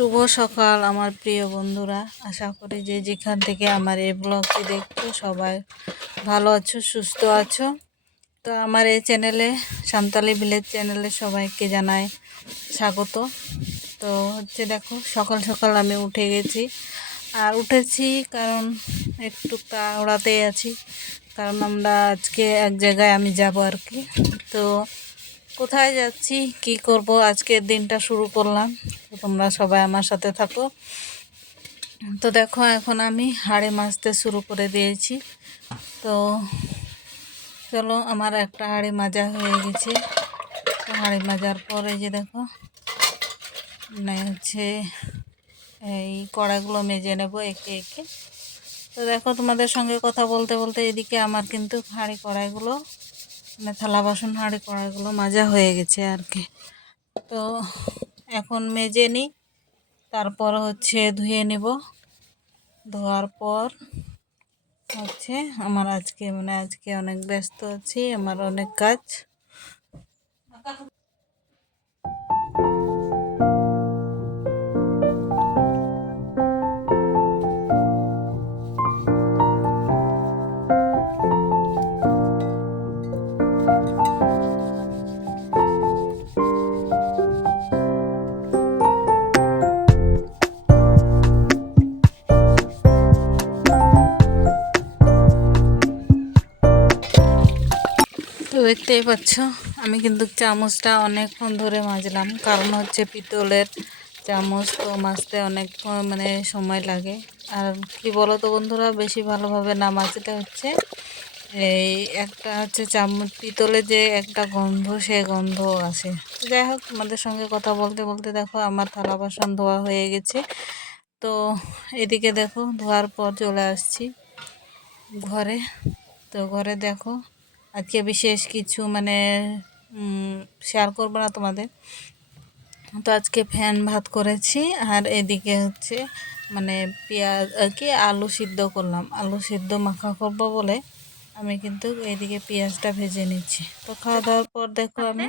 শুভ সকাল আমার প্রিয় বন্ধুরা, আশা করি যে যেখান থেকে আমার এই ব্লগটি দেখছো সবাই ভালো আছো, সুস্থ আছো। তো আমার এই চ্যানেলে, সান্তালি ভিলেজ চ্যানেলে সবাইকে জানাই স্বাগত। তো দেখো সকাল সকাল আমি উঠে গেছি, আর উঠেছি কারণ একটু তাড়াতেই আছি, কারণ আমরা আজকে এক জায়গায় আমি যাব আর কি। তো কোথায় যাচ্ছি, কি করব, আজকের দিনটা শুরু করলাম, তোমরা সবাই আমার সাথে থাকো। তো দেখো এখন আমি হাঁড়ি মাজতে শুরু করে দিয়েছি। তো চলো, আমার একটা হাঁড়ি মাজা হয়ে গেছে। তো হাঁড়ি মাজার পরে যে দেখো হচ্ছে এই কড়াইগুলো মেজে নেব একে একে। তো দেখো তোমাদের সঙ্গে কথা বলতে বলতে এদিকে আমার কিন্তু হাঁড়ি কড়াইগুলো, থালা বাসন হাঁড়ি কড়াইগুলো মাজা হয়ে গেছে আর কি। তো এখন মেজে নিই, তারপর ধুয়ে নেব। ধোয়ার পর আমার আজকে অনেক ব্যস্ত আছি, আমার অনেক কাজ। তো দেখতেই পাচ্ছ আমি কিন্তু চামচটা অনেকক্ষণ ধরে মাজলাম, কারণ পিতলের চামচ, তো মাজতে অনেক সময় লাগে। আর কি বলো তো বন্ধুরা, বেশি ভালোভাবে না মাজলে এই একটা চামচ পিতলে যে একটা গন্ধ, সে গন্ধ আসে। যাই হোক, তোমাদের সঙ্গে কথা বলতে বলতে দেখো আমার থালা বাসন ধোয়া হয়ে গেছে। তো এদিকে দেখো ধোয়ার পর চলে আসছি ঘরে। তো ঘরে দেখো আজকে বিশেষ কিছু শেয়ার করবো না তোমাদের। তো আজকে ফ্যান ভাত করেছি, আর এদিকে পেঁয়াজ আলু সিদ্ধ করলাম, আলু সিদ্ধ মাখা করবো বলে আমি কিন্তু এদিকে পেঁয়াজটা ভেজে নিচ্ছি। তো খাওয়া দাওয়ার পর দেখো আমি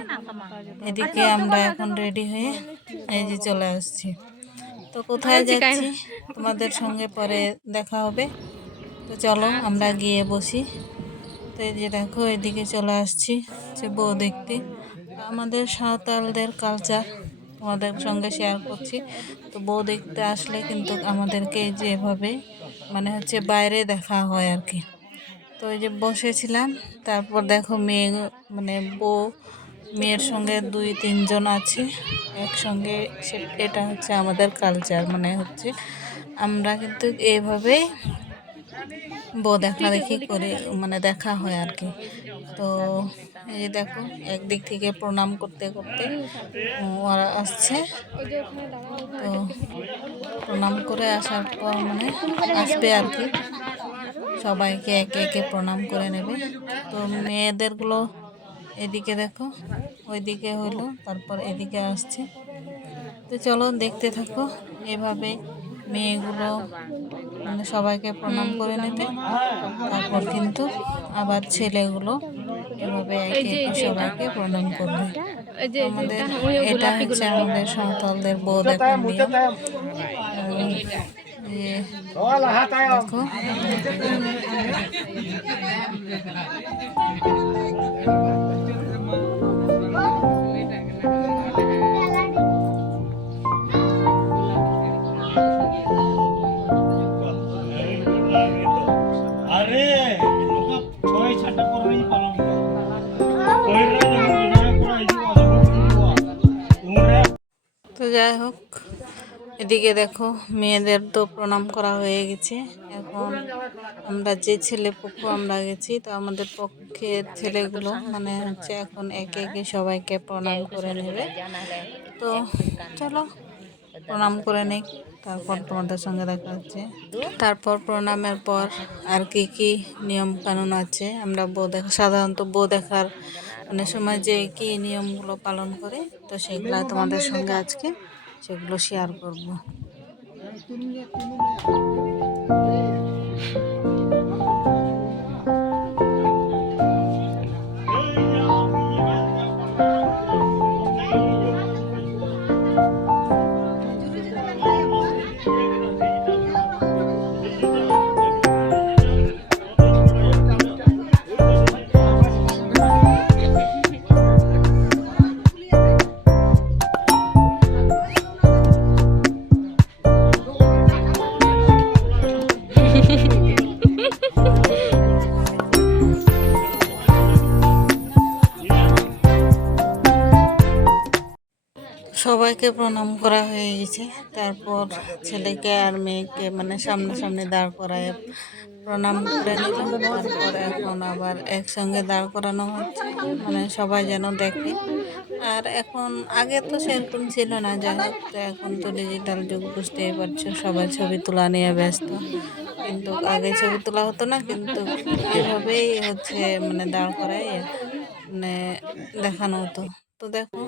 এদিকে আমরা এখন রেডি হয়ে এই যে চলে আসছি। তো কোথায় যাচ্ছি তোমাদের সঙ্গে পরে দেখা হবে। তো চলো আমরা গিয়ে বসি। তো এই যে দেখো এদিকে চলে আসছি বউ দেখতে। আমাদের সাঁওতালদের কালচার তোমাদের সঙ্গে শেয়ার করছি। তো বউ দেখতে আসলে কিন্তু আমাদেরকে যেভাবে বাইরে দেখা হয় আর কি। তো এই যে বসেছিলাম, তারপর দেখো মেয়ে বউ মেয়ের সঙ্গে 2-3 জন আছে একসঙ্গে। এটা আমাদের কালচার, আমরা কিন্তু এইভাবেই বউ দেখা দেখি করে, দেখা হয় আর কি। তো এই দেখো একদিক থেকে প্রণাম করতে করতে ওরা আসছে। তো প্রণাম করে আসার পর আসবে আর কি, সবাইকে একে একে প্রণাম করে নেবে। তো মেয়েদেরগুলো এদিকে দেখো, ওইদিকে হইলো, তারপর এদিকে আসছে। তো চলো দেখতে থাকো, এভাবে মেয়েগুলো সবাইকে প্রণাম করে নেবে। তারপর কিন্তু আবার ছেলেগুলো এভাবে একে একে সবাইকে প্রণাম করবে। আমাদের এটা আমাদের সাঁওতালদের বউ দেখার নিয়ম। দেখো তো যাই হোক, এদিকে দেখো মেয়েদের তো প্রণাম করা হয়ে গেছে। এখন আমরা যে ছেলে পক্ষ আমরা গেছি, তো আমাদের পক্ষের ছেলেগুলো এখন একে একে সবাইকে প্রণাম করে নেবে। তো চলো প্রণাম করে নেই, তারপর তোমাদের সঙ্গে দেখা হচ্ছে। তারপর প্রণামের পর আর কি কি নিয়ম কানুন আছে, আমরা সাধারণত বউ দেখার সময় যে কি নিয়মগুলো পালন করে, তো সেগুলো তোমাদের সঙ্গে আজকে সেগুলো শেয়ার করব। ছেলেকে প্রণাম করা হয়ে গেছে। তারপর ছেলেকে আর মেয়েকে মানে সামনাসামনি দাঁড় করায় প্রণাম করে নিলাম। তারপর এখন আবার একসঙ্গে দাঁড় করানো হচ্ছে, মানে সবাই যেন দেখে। আর এখন আগে তো সেরকম ছিল না, যাই হোক, তো এখন তো ডিজিটাল যুগ, বুঝতেই পারছো, সবাই ছবি তোলা নিয়ে ব্যস্ত। কিন্তু আগে ছবি তোলা হতো না, কিন্তু এভাবেই হচ্ছে মানে দাঁড় করায় মানে দেখানো হতো। তো দেখো,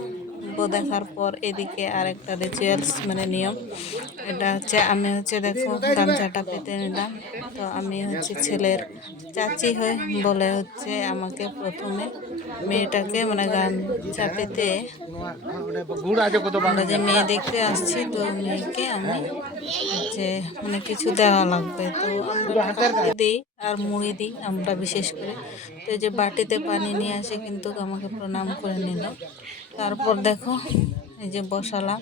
দেখার পর এদিকে আরেকটা রিচুয়ালস মানে নিয়ম, এটা হচ্ছে আমি হচ্ছে দেখো গামছাটা পেতে নিলাম। তো আমি হচ্ছে ছেলের চাচি হয়ে বলে হচ্ছে আমাকে প্রথমে মেয়েটাকে মানে গামছা পেতে, আমরা যে মেয়ে দেখতে আসছি, তো মেয়েকে আমি হচ্ছে মানে কিছু দেওয়া লাগবে। তো আমরা টাকা দিই আর মুড়ি দিই আমরা বিশেষ করে। তো এই যে বাটিতে পানি নিয়ে আসে কিন্তু আমাকে প্রণাম করে নিল। তারপর দেখো এই যে বসালাম,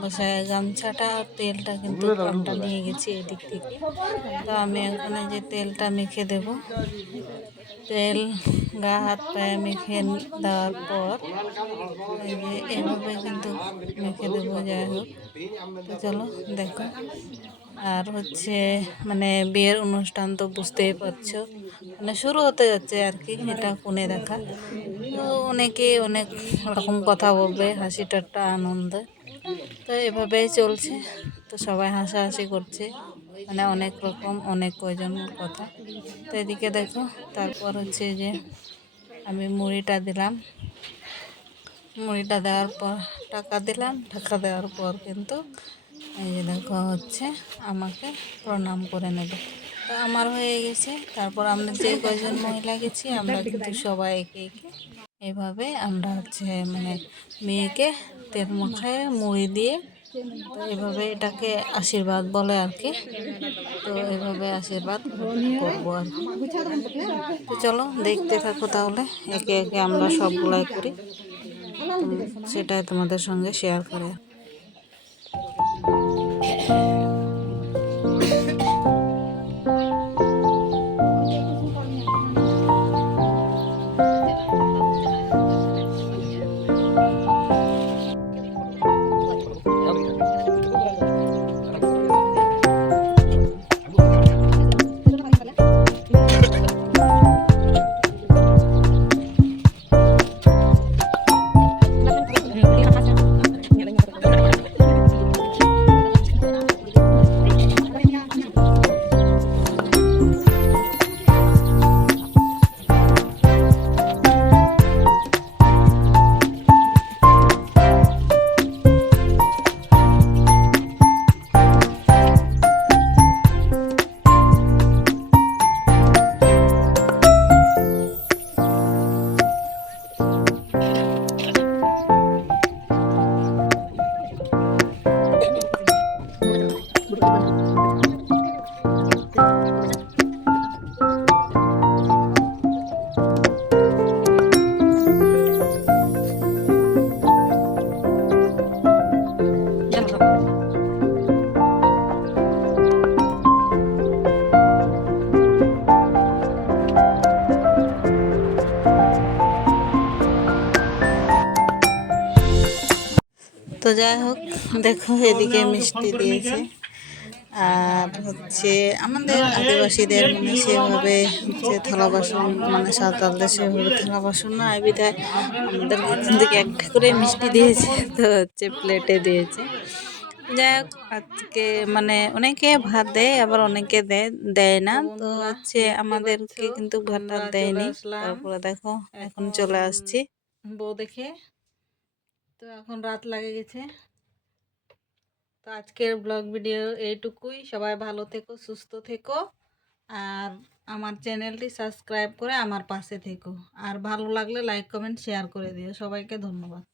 বসায় গামছাটা আর তেলটা কিন্তু পাল্টা নিয়ে গেছি এদিক থেকে। তো আমি এখন এই যে তেলটা মেখে দেব। তেল গা হাত পায়ে মেখে দেওয়ার পর এই যে এভাবে কিন্তু মেখে দেবো, যাই হোক। তো চলো দেখো। আর হচ্ছে মানে বিয়ের অনুষ্ঠান তো বুঝতেই পারছো, মানে শুরু হতে যাচ্ছে আর কি, এটা কোণে দেখা। তো অনেকে অনেক রকম কথা বলবে, হাসি ঠাট্টা আনন্দ, তো এভাবেই চলছে। তো সবাই হাসাহাসি করছে, মানে অনেক রকম অনেক কয়জন কথা। তো এদিকে দেখো, তারপর হচ্ছে যে আমি মুড়িটা দিলাম। মুড়িটা দেওয়ার পর টাকা দিলাম, টাকা দেওয়ার পর কিন্তু এই যে দেখো হচ্ছে আমাকে প্রণাম করে নেবে। তো আমার হয়ে গেছে। তারপর আমরা যে কয়জন মহিলা গেছি, আমরা কিন্তু সবাই একে একে এভাবে আমরা হচ্ছে মানে মেয়েকে তেল মাখায় মুড়ি দিয়ে, তো এভাবে এটাকে আশীর্বাদ বলে আর কি। তো এভাবে আশীর্বাদ করবো আর কি। তো চলো দেখতে থাকো তাহলে, একে একে আমরা সবগুলাই করি, সেটাই তোমাদের সঙ্গে শেয়ার করে। তো যাই হোক, দেখো এদিকে মিষ্টি দিয়েছে। আর হচ্ছে আমাদের আদিবাসীদের মানে সেভাবে হচ্ছে থালা বাসন, মানে সাঁওতালদের সেভাবে থালা বাসন না, বিধায় আমাদেরকে এখান থেকে একটা করে মিষ্টি দিয়েছে। তো হচ্ছে প্লেটে দিয়েছে। যাই হোক, আজকে মানে অনেকে ভাত দেয়, আবার অনেকে দেয় না। তো হচ্ছে আমাদেরকে কিন্তু ভাত টাত দেয়নি। তারপরে দেখো এখন চলে আসছি বউ দেখে। তো এখন রাত লাগে গেছে। তো আজকের ব্লগ ভিডিও এইটুকুই। সবাই ভালো থেকো, সুস্থ থেকো, আর আমার চ্যানেলটি সাবস্ক্রাইব করে আমার পাশে থেকো। আর ভালো লাগলে লাইক কমেন্ট শেয়ার করে দিও। সবাইকে ধন্যবাদ।